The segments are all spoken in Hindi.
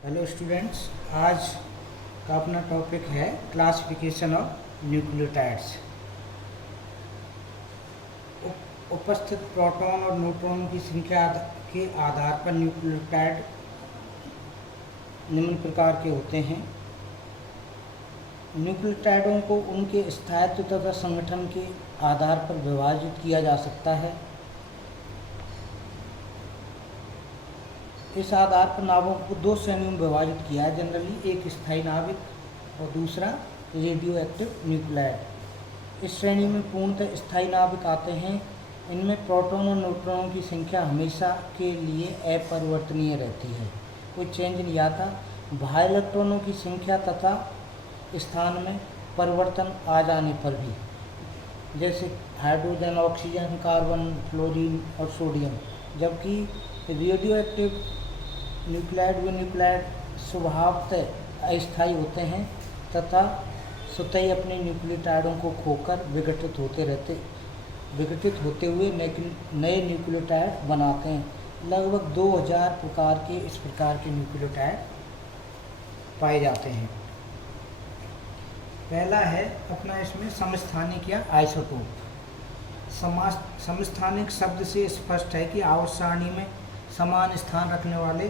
हेलो स्टूडेंट्स, आज का अपना टॉपिक है क्लासिफिकेशन ऑफ न्यूक्लियोटाइड्स। उपस्थित प्रोटॉन और न्यूट्रॉन की संख्या के आधार पर न्यूक्लियोटाइड निम्न प्रकार के होते हैं। न्यूक्लियोटाइडों को उनके स्थायित्व तथा संगठन के आधार पर विभाजित किया जा सकता है। इस आधार पर नाभिक को दो श्रेणियों में विभाजित किया है। जनरली एक स्थायी नाभिक और दूसरा रेडियो एक्टिव न्यूक्लाइड। इस श्रेणी में पूर्णतः स्थायी नाभिक आते हैं। इनमें प्रोटॉन और न्यूट्रॉन की संख्या हमेशा के लिए अपरिवर्तनीय रहती है, कोई चेंज नहीं आता। बाह्य इलेक्ट्रॉनों की संख्या तथा स्थान में परिवर्तन आ जाने पर भी, जैसे हाइड्रोजन, ऑक्सीजन, कार्बन, फ्लोरीन और सोडियम। जबकि रेडियो एक्टिव न्यूक्लाइड व न्यूक्लाइड स्वभावतः अस्थायी होते हैं तथा स्वतः ही अपने न्यूक्लियोटाइडों को खोकर विघटित होते हुए नए न्यूक्लियोटाइड बनाते हैं। लगभग 2000 प्रकार के इस प्रकार के न्यूक्लियोटाइड पाए जाते हैं। पहला है अपना इसमें समस्थानिक या आइसोटोप। समस्थानिक शब्द से स्पष्ट है कि आवर्त सारणी में समान स्थान रखने वाले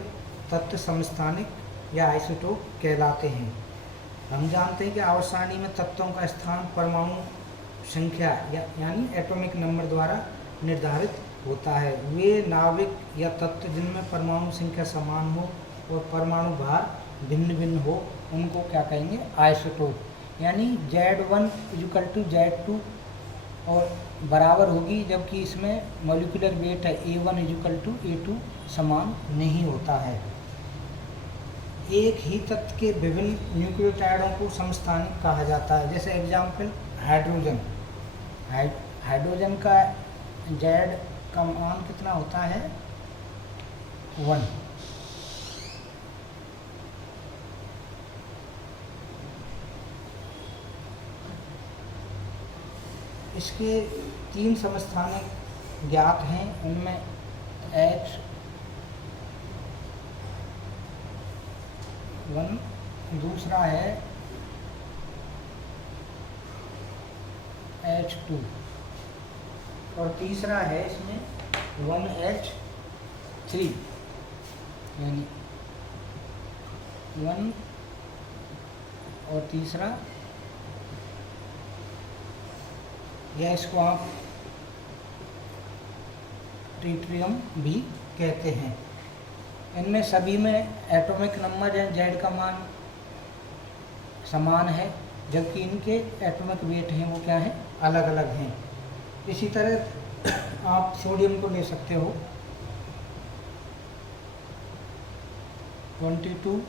तत्व समस्थानिक या आइसोटोप कहलाते हैं। हम जानते हैं कि आवर्त सारणी में तत्वों का स्थान परमाणु संख्या यानी एटॉमिक नंबर द्वारा निर्धारित होता है। वे नाभिक या तत्व जिनमें परमाणु संख्या समान हो और परमाणु भार भिन्न भिन्न हो, उनको क्या कहेंगे? आइसोटोप। यानी Z1 = Z2 और बराबर होगी, जबकि इसमें मॉलिक्यूलर वेट है A1 = A2 समान नहीं होता है। एक ही तत्व के विभिन्न न्यूक्लियोटाइडों को समस्थानिक कहा जाता है। जैसे एग्जाम्पल हाइड्रोजन। हाइड्रोजन का Z का मान कितना होता है? 1। इसके 3 समस्थानिक ज्ञात हैं। उनमें H1, दूसरा है H2 और तीसरा है इसमें 1H3, यानी 1 और तीसरा, या इसको आप ट्रिटियम भी कहते हैं। इनमें सभी में एटॉमिक नंबर या Z का मान समान है, जबकि इनके एटॉमिक वेट हैं वो क्या है? अलग अलग हैं। इसी तरह आप सोडियम को ले सकते हो। 22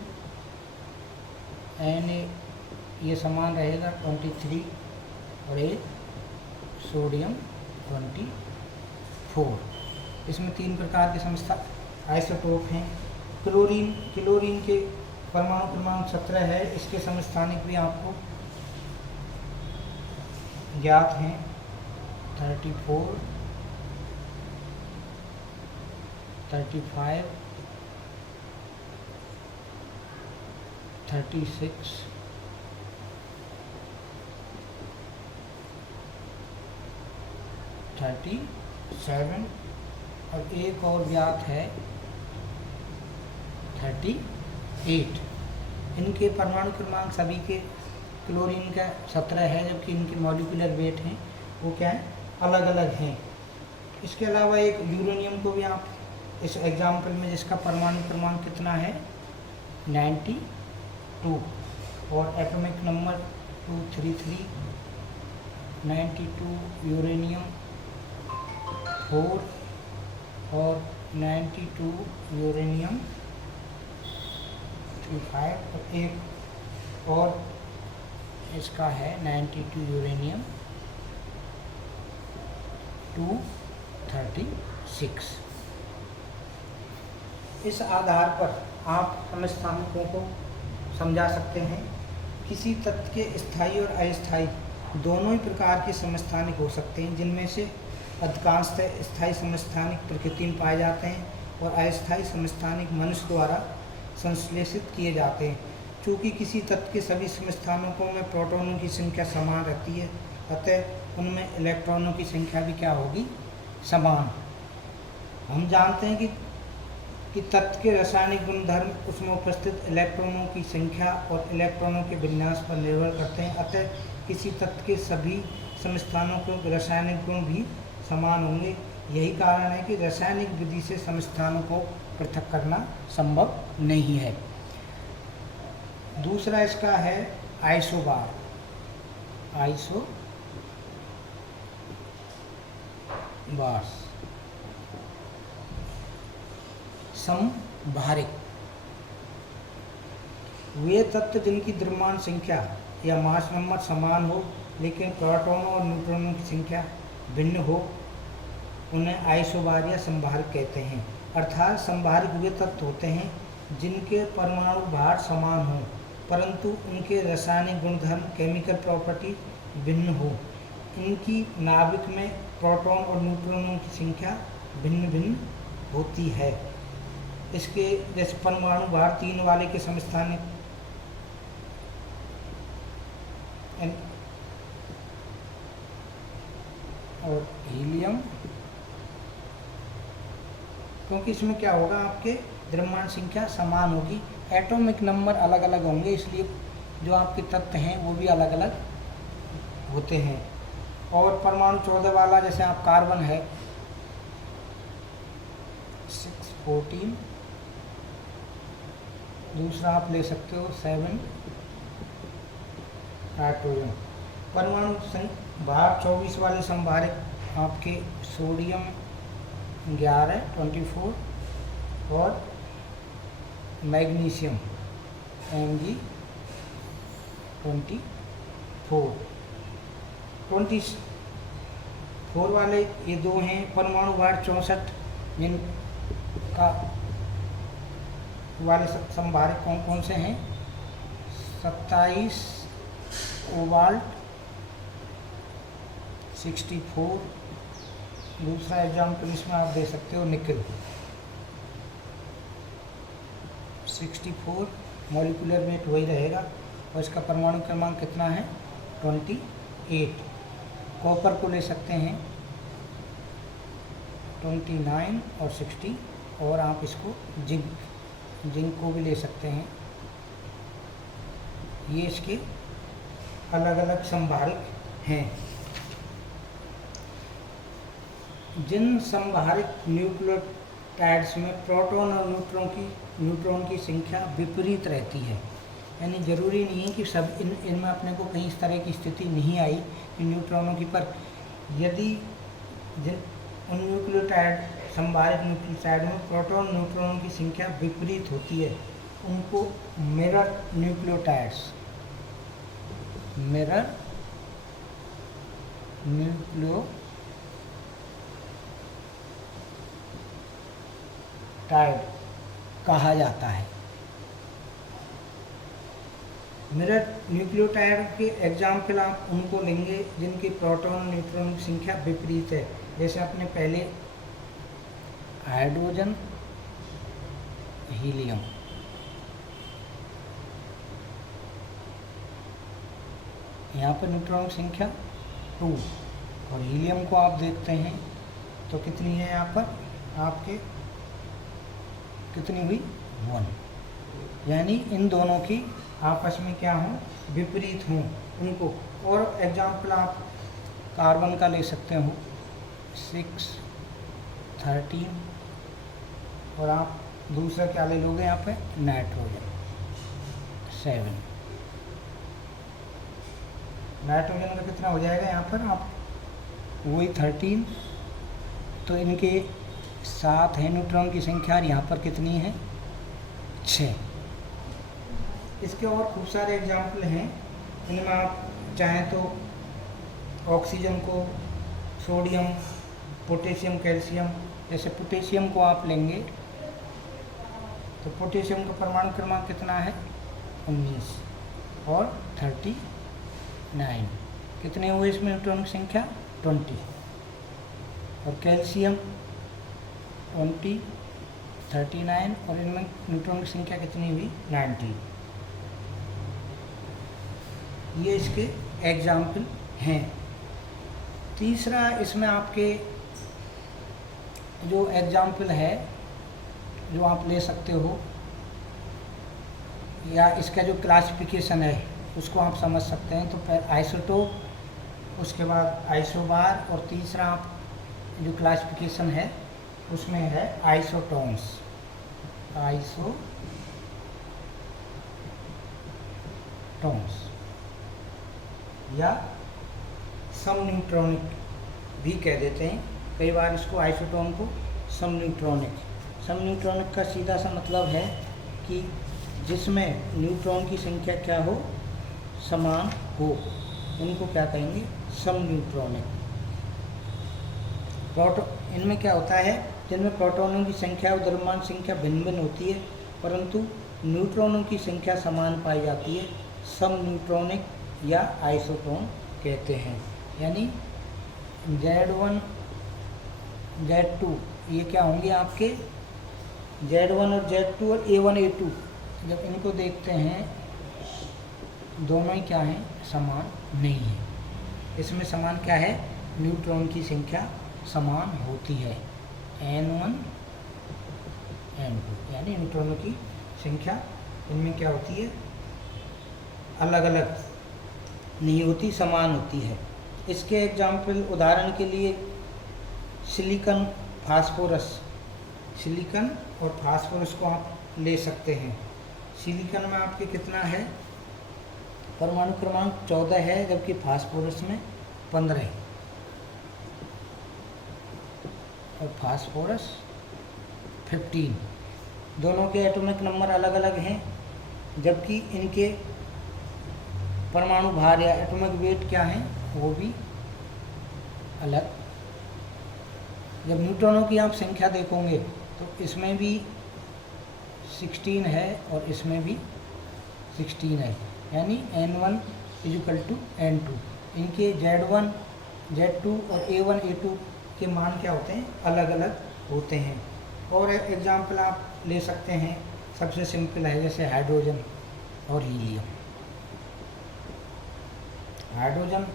Na ये समान रहेगा 23 और ये सोडियम 24। इसमें 3 प्रकार के समस्था आइसोटोप हैं। क्लोरीन के परमाणु क्रमांक 17 है। इसके समस्थानिक भी आपको ज्ञात हैं 34, 35, 36, 37 और एक और ज्ञात है 38। इनके परमाणु क्रमांक सभी के, क्लोरीन का 17 है, जबकि इनके मॉलिक्यूलर वेट हैं वो क्या है? अलग अलग हैं। इसके अलावा एक यूरेनियम को भी आप इस एग्जाम्पल में, जिसका परमाणु क्रमांक कितना है? 92 और एटॉमिक नंबर 233, 92 यूरेनियम 4 और 92 यूरेनियम 35 और एक और इसका है 92 यूरेनियम 236। इस आधार पर आप समस्थानिकों को समझा सकते हैं। किसी तत्व के स्थायी और अस्थायी दोनों ही प्रकार के समस्थानिक हो सकते हैं, जिनमें से अधिकांशतः स्थायी समस्थानिक प्रकृति में पाए जाते हैं और अस्थायी समस्थानिक मनुष्य द्वारा संश्लेषित किए जाते हैं। चूँकि किसी तत्व के सभी समस्थानिकों में प्रोटॉनों की संख्या समान रहती है, अतः उनमें इलेक्ट्रॉनों की संख्या भी क्या होगी, समान। हम जानते हैं कि तत्व के रासायनिक गुणधर्म उसमें उपस्थित इलेक्ट्रॉनों की संख्या और इलेक्ट्रॉनों के विन्यास पर निर्भर करते हैं, अतः किसी तत्व के सभी समस्थानों के रासायनिक गुण भी समान होंगे। यही कारण है कि रासायनिक विधि से समस्थानों को पृथक करना संभव नहीं है। दूसरा इसका है आइसोबार। समभारिक वे तत्व जिनकी द्रव्यमान संख्या या मास नंबर समान हो लेकिन प्रोटॉनों और न्यूट्रॉनों की संख्या भिन्न हो, उन्हें आइसोबार या समभारिक कहते हैं। अर्थात समभारिक वे तत्व होते हैं जिनके परमाणु भार समान हो परंतु उनके रासायनिक गुणधर्म केमिकल प्रॉपर्टी भिन्न हो। इनकी नाभिक में प्रोटॉन और न्यूट्रॉनों की संख्या भिन्न भिन्न होती है। इसके जैसे परमाणु भार 3 वाले के समस्थानिक और हीलियम, क्योंकि इसमें क्या होगा, आपके द्रव्यमान संख्या समान होगी, एटॉमिक नंबर अलग अलग होंगे, इसलिए जो आपके तत्व हैं वो भी अलग अलग होते हैं। और परमाणु 14 वाला जैसे आप कार्बन है 614, दूसरा आप ले सकते हो 7 नाइट्रोजन। परमाणु भार 24 वाले संभारिक आपके सोडियम 11 24 और मैग्नीशियम Mg 24 वाले ये दो हैं। परमाणु भार 64 जिनका वाले संभारिक कौन कौन से हैं, 27 कोबाल्ट 64, दूसरा एग्जाम्पल इसमें आप दे सकते हो निकल 64, मॉलिक्यूलर वेट वही रहेगा और इसका परमाणु क्रमांक कितना है 28। कॉपर को ले सकते हैं 29 और 60, और आप इसको जिंक को भी ले सकते हैं। ये इसके अलग अलग संभारिक हैं। जिन संभारिक न्यूक्लियोटाइड्स में प्रोटॉन और न्यूट्रॉन की संख्या विपरीत रहती है, यानी ज़रूरी नहीं है कि सब इनमें अपने को कहीं इस तरह की स्थिति नहीं आई कि न्यूट्रॉनों की, पर यदि उन न्यूक्लियोटाइड संभारिक न्यूक्लियोटाइड में प्रोटॉन न्यूट्रॉन की संख्या विपरीत होती है, उनको मिरर न्यूक्लियोटाइड्स कहा जाता है। मिरर न्यूक्लियोटाइड के एग्जाम्पल आप उनको लेंगे जिनकी प्रोटॉन न्यूट्रॉन की संख्या विपरीत है। जैसे अपने पहले हाइड्रोजन हीलियम, यहाँ पर न्यूट्रॉन की संख्या 2 और हीलियम को आप देखते हैं तो कितनी है, यहाँ पर आपके कितनी हुई 1, यानी इन दोनों की आपस में क्या हो, विपरीत हों उनको। और एग्जाम्पल आप कार्बन का ले सकते हो 6 13, और आप दूसरा क्या ले लोगे यहाँ पे नाइट्रोजन 7। नाइट्रोजन का कितना हो जाएगा यहाँ पर, आप वही 13, तो इनके 7 है न्यूट्रॉन की संख्या, और यहाँ पर कितनी है 6। इसके और खूब सारे एग्जाम्पल हैं, इनमें आप चाहें तो ऑक्सीजन को, सोडियम, पोटेशियम, कैल्शियम, जैसे पोटेशियम को आप लेंगे तो पोटेशियम का परमाणु क्रमांक कितना है 19 और 39, कितने हुए इसमें न्यूट्रॉन की संख्या 20, और कैल्शियम 23 39 और इनमें न्यूट्रॉन की संख्या कितनी हुई 90। ये इसके एग्जाम्पल हैं। तीसरा इसमें आपके जो एग्जाम्पल है जो आप ले सकते हो या इसका जो क्लासिफिकेशन है उसको आप समझ सकते हैं। तो आइसोटोप, उसके बाद आइसोबार और तीसरा आप जो क्लासिफिकेशन है उसमें है आइसोटोन्स। आइसोटोन्स या सम न्यूट्रॉनिक भी कह देते हैं कई बार इसको, आइसोटोन को सम न्यूट्रॉनिक। सम न्यूट्रॉनिक का सीधा सा मतलब है कि जिसमें न्यूट्रॉन की संख्या क्या हो, समान हो, उनको क्या कहेंगे, सम न्यूट्रॉनिक। इनमें क्या होता है, जिनमें प्रोटॉनों की संख्या और द्रव्यमान संख्या भिन्न भिन्न होती है परंतु न्यूट्रॉनों की संख्या समान पाई जाती है, सम न्यूट्रॉनिक या आइसोटोन कहते हैं। यानी Z1 Z2 ये क्या होंगे आपके, Z1 और Z2 और A1 A2 जब इनको देखते हैं दोनों ही क्या हैं, समान नहीं है। इसमें समान क्या है, न्यूट्रॉन की संख्या समान होती है, N1 N2, यानी न्यूट्रॉनों की संख्या इनमें क्या होती है, अलग अलग नहीं होती, समान होती है। इसके एग्जाम्पल उदाहरण के लिए सिलिकॉन, फास्फोरस, सिलिकॉन और फास्फोरस को आप ले सकते हैं। सिलिकॉन में आपके कितना है, परमाणु क्रमांक 14 है, जबकि फास्फोरस में 15 है और फास्फोरस 15। दोनों के एटॉमिक नंबर अलग अलग हैं जबकि इनके परमाणु भार या एटॉमिक वेट क्या है वो भी अलग। जब न्यूट्रॉनों की आप संख्या देखोगे तो इसमें भी 16 है और इसमें भी 16 है, यानी N1 = N2। इनके Z1 Z2 और A1 A2 के मान क्या होते हैं, अलग अलग होते हैं। और एग्जाम्पल आप ले सकते हैं, सबसे सिंपल है जैसे हाइड्रोजन और हीलियम। हाइड्रोजन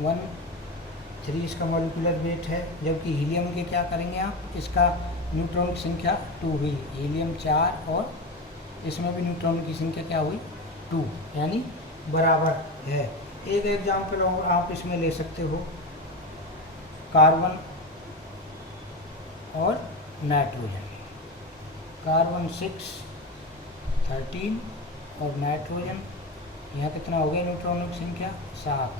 1.3 इसका मॉलिक्यूलर वेट है, जबकि हीलियम के क्या करेंगे आप, इसका न्यूट्रॉन की संख्या 2 हुई, हीलियम 4 और इसमें भी न्यूट्रॉन की संख्या क्या हुई 2, यानी बराबर है। एक एग्जाम्पल और आप इसमें ले सकते हो, कार्बन और नाइट्रोजन। कार्बन 6 13 और नाइट्रोजन यहाँ कितना हो गई न्यूट्रॉनों की संख्या 7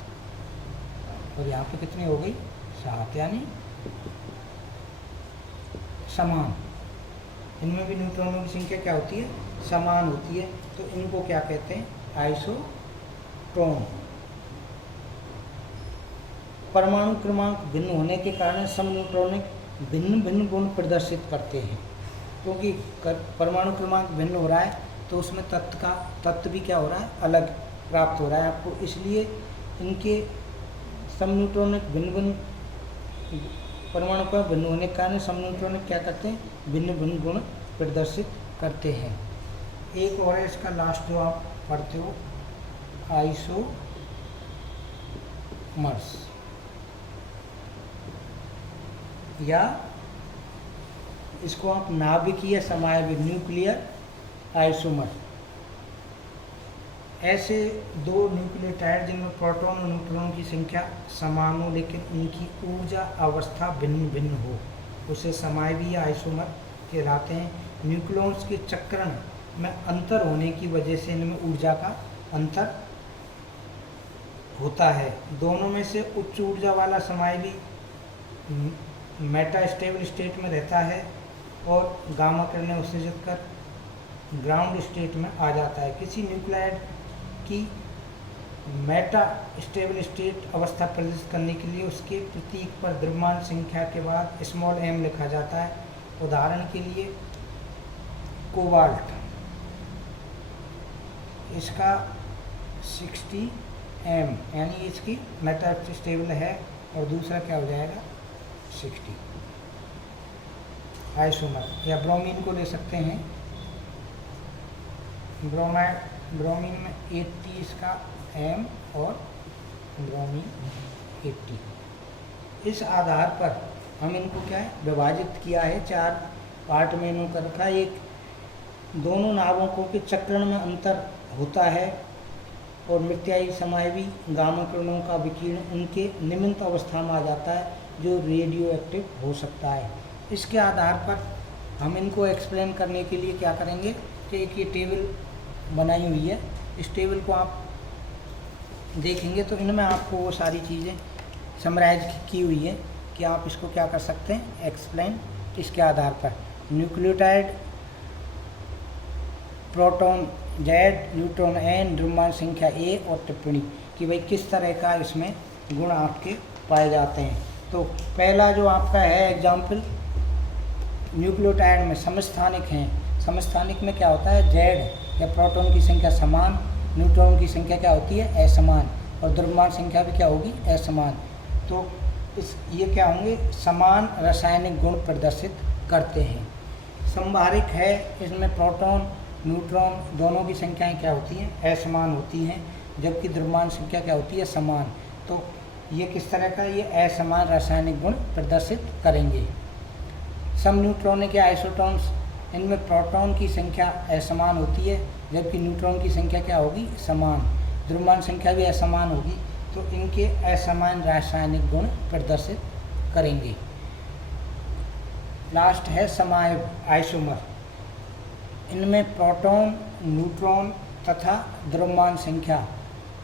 और यहाँ पे कितनी हो गई 7, यानी समान। इनमें भी न्यूट्रॉनों की संख्या क्या होती है, समान होती है। तो इनको क्या कहते हैं, आइसोटोन। परमाणु क्रमांक भिन्न होने के कारण सम न्यूट्रॉनिक भिन्न भिन्न गुण प्रदर्शित करते हैं। क्योंकि परमाणु क्रमांक भिन्न हो रहा है तो उसमें तत्व भी क्या हो रहा है, अलग प्राप्त हो रहा है आपको, इसलिए इनके सम न्यूट्रॉनिक भिन्न भिन्न परमाणु का भिन्न होने के कारण सम न्यूट्रॉनिक क्या करते हैं, भिन्न भिन्न गुण प्रदर्शित करते हैं। एक और है इसका लास्ट जो आप पढ़ते हो, आइसोमर्स या इसको आप नाभिकीय समायवी, न्यूक्लियर आइसोमर। ऐसे दो न्यूक्लियोटाइड जिनमें प्रोटॉन और न्यूट्रॉन की संख्या समान हो लेकिन इनकी ऊर्जा अवस्था भिन्न भिन्न हो, उसे समायवी या आइसोमर कहलाते हैं। न्यूक्लियॉन्स के चक्रण में अंतर होने की वजह से इनमें ऊर्जा का अंतर होता है। दोनों में से उच्च ऊर्जा वाला समायवी मेटा स्टेबल स्टेट में रहता है और गामा किरणें उत्सर्जित कर ग्राउंड स्टेट में आ जाता है। किसी न्यूक्लियोटाइड की मेटा स्टेबल स्टेट अवस्था प्रदर्शित करने के लिए उसके प्रतीक पर द्रव्यमान संख्या के बाद m लिखा जाता है। उदाहरण के लिए कोबाल्ट, इसका 60m यानी इसकी मेटा स्टेबल है और दूसरा क्या हो जाएगा 60। आइसोमर, या ब्रोमीन को ले सकते हैं। ब्रोमीन में 80 इसका M और ब्रोमीन 80। इस आधार पर हम इनको क्या है विभाजित किया है, 4 पार्ट में इन्हों कर रखा है। एक दोनों नाभिकों के चक्रण में अंतर होता है और मृत्याई समायवी गामा किरणों का विकिरण उनके निम्न अवस्था में आ जाता है जो रेडियो एक्टिव हो सकता है। इसके आधार पर हम इनको एक्सप्लेन करने के लिए क्या करेंगे कि एक ये टेबल बनाई हुई है, इस टेबल को आप देखेंगे तो इनमें आपको वो सारी चीज़ें समराइज की हुई है कि आप इसको क्या कर सकते हैं एक्सप्लेन। इसके आधार पर nucleotide, proton Z, neutron N, द्रव्यमान संख्या A और टिप्पणी कि भाई किस तरह का इसमें गुण आपके पाए जाते हैं। तो पहला जो आपका है एग्जाम्पल, न्यूक्लियोटाइड में समस्थानिक हैं। समस्थानिक में क्या होता है Z या प्रोटॉन की संख्या समान, न्यूट्रॉन की संख्या क्या होती है असमान, और द्रव्यमान संख्या भी क्या होगी असमान। तो ये क्या होंगे समान रासायनिक गुण प्रदर्शित करते हैं। संभारिक है, इसमें प्रोटॉन न्यूट्रॉन दोनों की संख्याएं क्या होती हैं असमान होती हैं, जबकि द्रव्यमान संख्या क्या होती है समान। तो ये किस तरह का ये असमान रासायनिक गुण प्रदर्शित करेंगे। सम न्यूट्रॉनिक या आइसोटॉन्स, इनमें प्रोटॉन की संख्या असमान होती है जबकि न्यूट्रॉन की संख्या क्या होगी समान, द्रव्यमान संख्या भी असमान होगी, तो इनके असमान रासायनिक गुण प्रदर्शित करेंगे। लास्ट है समायव आइसोमर, इनमें प्रोटॉन, न्यूट्रॉन तथा द्रव्यमान संख्या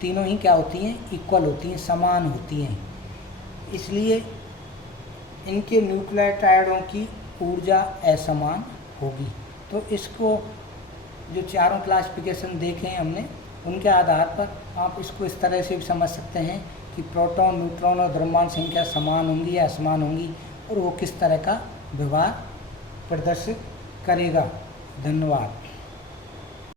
तीनों ही क्या होती हैं इक्वल होती हैं, समान होती हैं, इसलिए इनके न्यूक्लियोटाइडों की ऊर्जा असमान होगी। तो इसको जो चारों क्लासिफिकेशन देखे हैं हमने उनके आधार पर आप इसको इस तरह से भी समझ सकते हैं कि प्रोटॉन, न्यूट्रॉन और द्रव्यमान संख्या समान होंगी या असमान होंगी और वो किस तरह का व्यवहार प्रदर्शित करेगा। धन्यवाद।